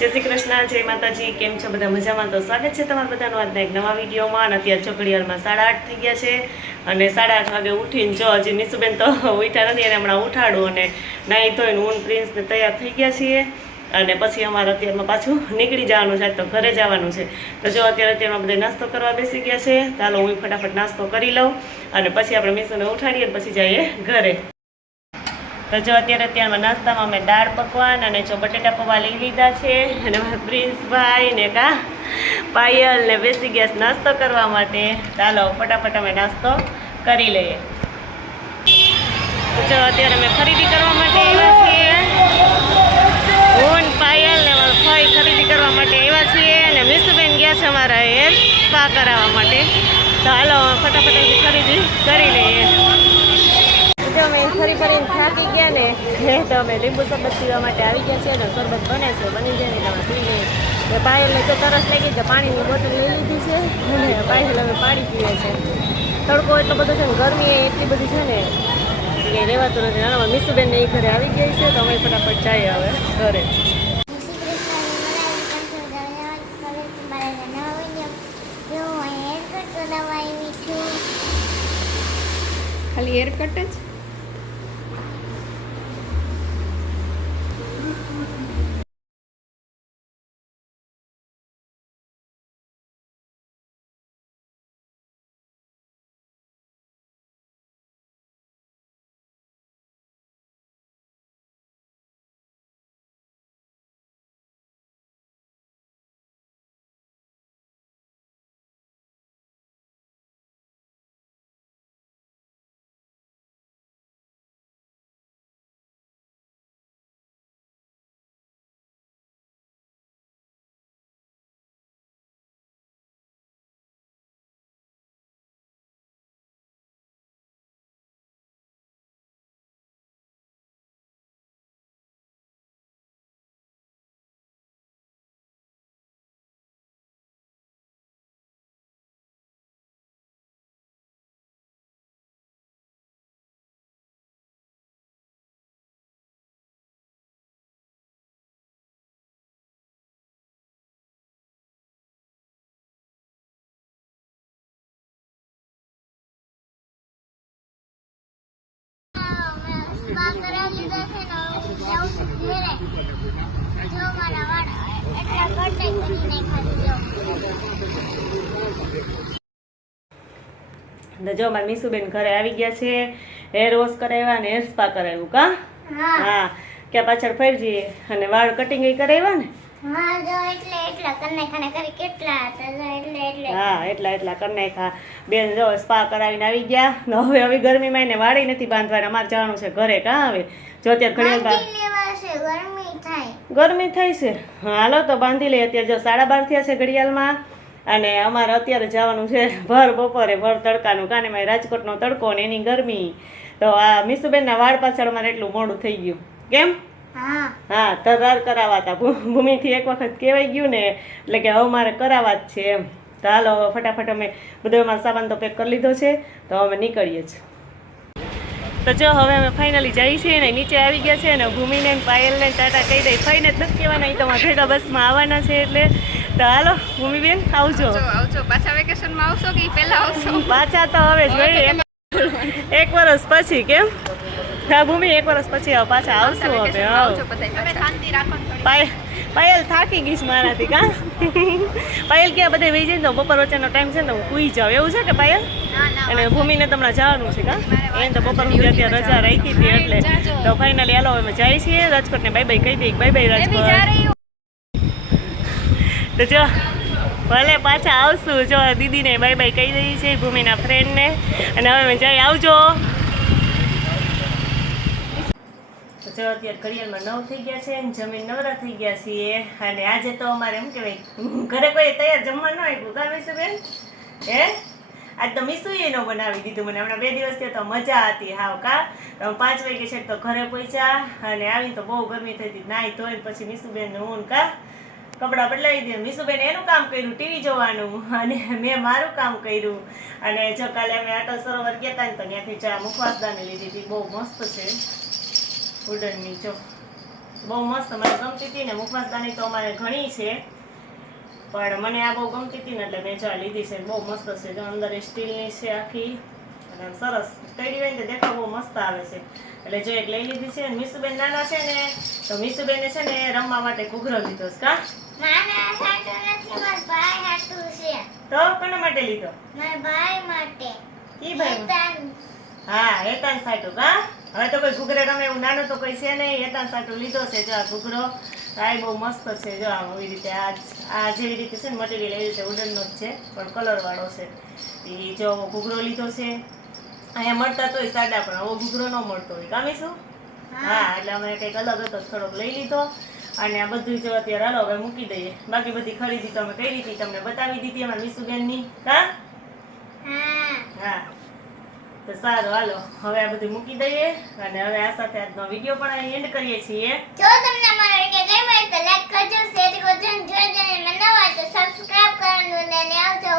જય શ્રી કૃષ્ણ, જય માતાજી। કેમ છો બધા? મજામાં? તો સ્વાગત છે તમારા બધાનું આજના એક નવા વિડીયોમાં। અને અત્યારે ચોકડીયાળમાં 8:30 થઈ ગયા છે અને 8:30 વાગે ઉઠીને જો હજી નિશુબેન તો ઉઠ્યા નથી, એને હમણાં ઉઠાડું અને નાહી ધોઈને હું પ્રિન્સને તૈયાર થઈ ગયા છીએ અને પછી અમારે અત્યારમાં પાછું નીકળી જવાનું છે, તો ઘરે જવાનું છે। તો જો અત્યારમાં બધા નાસ્તો કરવા બેસી ગયા છે, ચાલો હું ફટાફટ નાસ્તો કરી લઉં અને પછી આપણે મિશુને ઉઠાડીએ પછી જઈએ ઘરે। તો જો અત્યારમાં નાસ્તામાં અમે દાળ પકવાન અને જો બટેટા પૌવા લઈ લીધા છે અને પ્રિન્સભાઈ ને પાયલ ને બેસી ગયા નાસ્તો કરવા માટે। ચાલો ફટાફટ અમે નાસ્તો કરી લઈએ। તો જો અત્યારે અમે ખરીદી કરવા માટે આવ્યા છીએ, હું પાયલ ને ભાઈ ખરીદી કરવા માટે આવ્યા છીએ અને મિશુબેન ગયા છે અમારા હેર સ્પા કરાવવા માટે। ચાલો ફટાફટ ખરીદી કરી લઈએ। જો અમે ફરીને થાકી ગયા ને તો અમે લીંબુ શરબત પીવા માટે આવી ગયા છે અને શરબત બને છે, બની જાય ને તમે પી લઈએ। પાયલને તો તરસ લાગી તો પાણીની બોટલ લઈ લીધી છે અને પાયલ હવે પાણી પીવે છે। તડકો એટલો બધો છે ને, ગરમી એટલી બધી છે ને કે રહેવાતું નથી। ના મિશુબેન ને એ ઘરે આવી ગઈ છે, તો અમે ફટાફટ જઈએ હવે ઘરે। ખાલી હેર કટ જ જો મારા મિશુબેન ઘરે આવી ગયા છે, હેર વોશ કરાવ્યા અને હેર સ્પા કરાવ્યું કા? હા, ક્યાં પાછળ ફરી જઈએ અને વાળ કટિંગ કરાવ્યા ને? એટલા કરી નાખ્યા બેન। જો સ્પા કરાવીને આવી ગયા। હવે ગરમીમાં એને વાળી નથી બાંધવાના, અમારે જવાનું છે ઘરે કા? હવે જો અત્યારે ગરમી થાય છે, હાલો તો બાંધી લઈએ। અત્યારે જો 12:30 થયા છે ઘડિયાળમાં અને અમારે અત્યારે જવાનું છે ભર બપોરે ભર તડકાનું કાને માં રાજકોટનો તડકો ને એની ગરમી। તો આ મિશુબેનના વાળ પાછળ અમારે એટલું મોડું થઈ ગયું કેમ? હા, તરાર કરાવવા હતા, ભૂમિથી એક વખત કહેવાય ગયું ને એટલે કે હવે મારે કરાવવા જ છે એમ। તો હાલો ફટાફટ અમે બધો અમારો સામાન તો પેક કરી લીધો છે, તો અમે નીકળીએ છીએ। તો જો હવે અમે ફાઇનલી જઈએ છીએ ને નીચે આવી ગયા છે ને ભૂમિને પાયલને ટાટા કહી દઈ, ફાઈને જ નથી કહેવાના, તમારા ભેગા બસમાં આવવાના છે એટલે। તો હાલો ભૂમિબેન આવજો। પાછા વેકેશનમાં આવશો કે પહેલા આવશો? પાછા તો હવે જોઈએ 1 વર્ષ પછી કેમ? હા ભૂમિ 1 વર્ષ પછી પાછા આવશું હવે। પાયલ થાકી ગઈશ મારાથી કા? પાયલ ક્યાં બધે વહી જાય તો બપોર વચ્ચેનો ટાઈમ છે ને તો હું કૂઈ જાઉં, એવું છે કે પાયલ? અને ભૂમિને તમને જવાનું છે કા? એને તો બપોર સુધી અત્યારે રજા રાખી હતી એટલે તો ફાઇનલી હાલો અમે જઈએ છીએ રાજકોટને બાય બાય કહી દઈએ, બાય બાય રાજકોટ। તો જો ભલે પાછા આવશું, જો દીદીને બાય બાય કહી દઈએ છીએ, ભૂમિના ફ્રેન્ડને, અને હવે અમે જઈ આવજો। જો અત્યારે ઘડિયાળમાં 9 થઈ ગયા છે, જમીન નવરા થઈ ગયા છીએ અને આજે તો અમારે એમ કહેવાય ઘરે કોઈ તૈયાર જમવા ન આપ્યું કા મિશુબેન? હે આજ તો મિશુએ ન બનાવી દીધું મને, હમણાં 2 દિવસથી તો મજા હતી હાવ કા? 5 વાગે છે તો ઘરે પહોંચ્યા અને આવીને તો બહુ ગરમી થઈ હતી, નાહી ધોઈને પછી મિશુબેન હું કા કપડાં બદલાવી દીધું। મિશુબેન એનું કામ કર્યું ટીવી જોવાનું અને મેં મારું કામ કર્યું। અને જો કાલે અમે અટલ સરોવર ગયા હતા ને તો ત્યાંથી ચા મુખવાસદાની લીધી હતી, બહુ મસ્ત છે ઉડનની। જો બહુ મસ્ત મને ગમતી હતી ને મુખવાસદાની તો અમારે ઘણી છે પણ મને આ બહુ ગમતી હતી ને એટલે મેં જો આ લીધી છે બહુ મસ્ત છે જો અંદર સ્ટીલની છે આખી અને આમ સરસ કઈ હોય ને તો દેખાવ બહુ મસ્ત આવે છે એટલે જો એક લઈ લીધી છે અને મીસુબેન નાના છે ને તો મીસુબેને છે ને રમવા માટે ઘૂઘરો લીધો છે કા મારા હાટુ નથી મારા ભાઈ હાટુ છે તો કોના માટે લીધો મારા ભાઈ માટે ઈ ભાઈ હેતાન. હા હેતાન સાટુ કા હવે તો કોઈ ઘૂઘરે રમે એવું નાનું તો કોઈ છે નહીં હેતાન સાટુ લીધો છે જો આ ઘૂઘરો આ બહુ મસ્ત છે જો આમ આવી રીતે આ જેવી રીતે છે ને મટીરિયલ એવી રીતે ઉડનનો જ છે પણ કલર વાળો છે એ જો ઘૂઘરો લીધો છે અહીંયા મળતા તોય સાડા પણ આવો ઘૂઘરો ન મળતો હોય કામીશું હા એટલે અમે કંઈક અલગ હતો થોડોક લઈ લીધો અને આ બધું જો અત્યારે હાલો હવે મૂકી દઈએ બાકી બધી ખરીદી તો અમે કરી હતી તમને બતાવી દીધી અમારા મીસુબેનની હા હા હા તો સારું હાલો હવે આ બધું મૂકી દઈએ અને હવે આ સાથે આજનો વિડીયો પણ અહીં એન્ડ કરીએ છીએ જો તમને અમારો વિડિયો ગમ્યો હોય તો લાઈક કરજો શેર કરજો અને જો નવા હોય તો સબસ્ક્રાઇબ કરવાનું અને આવજો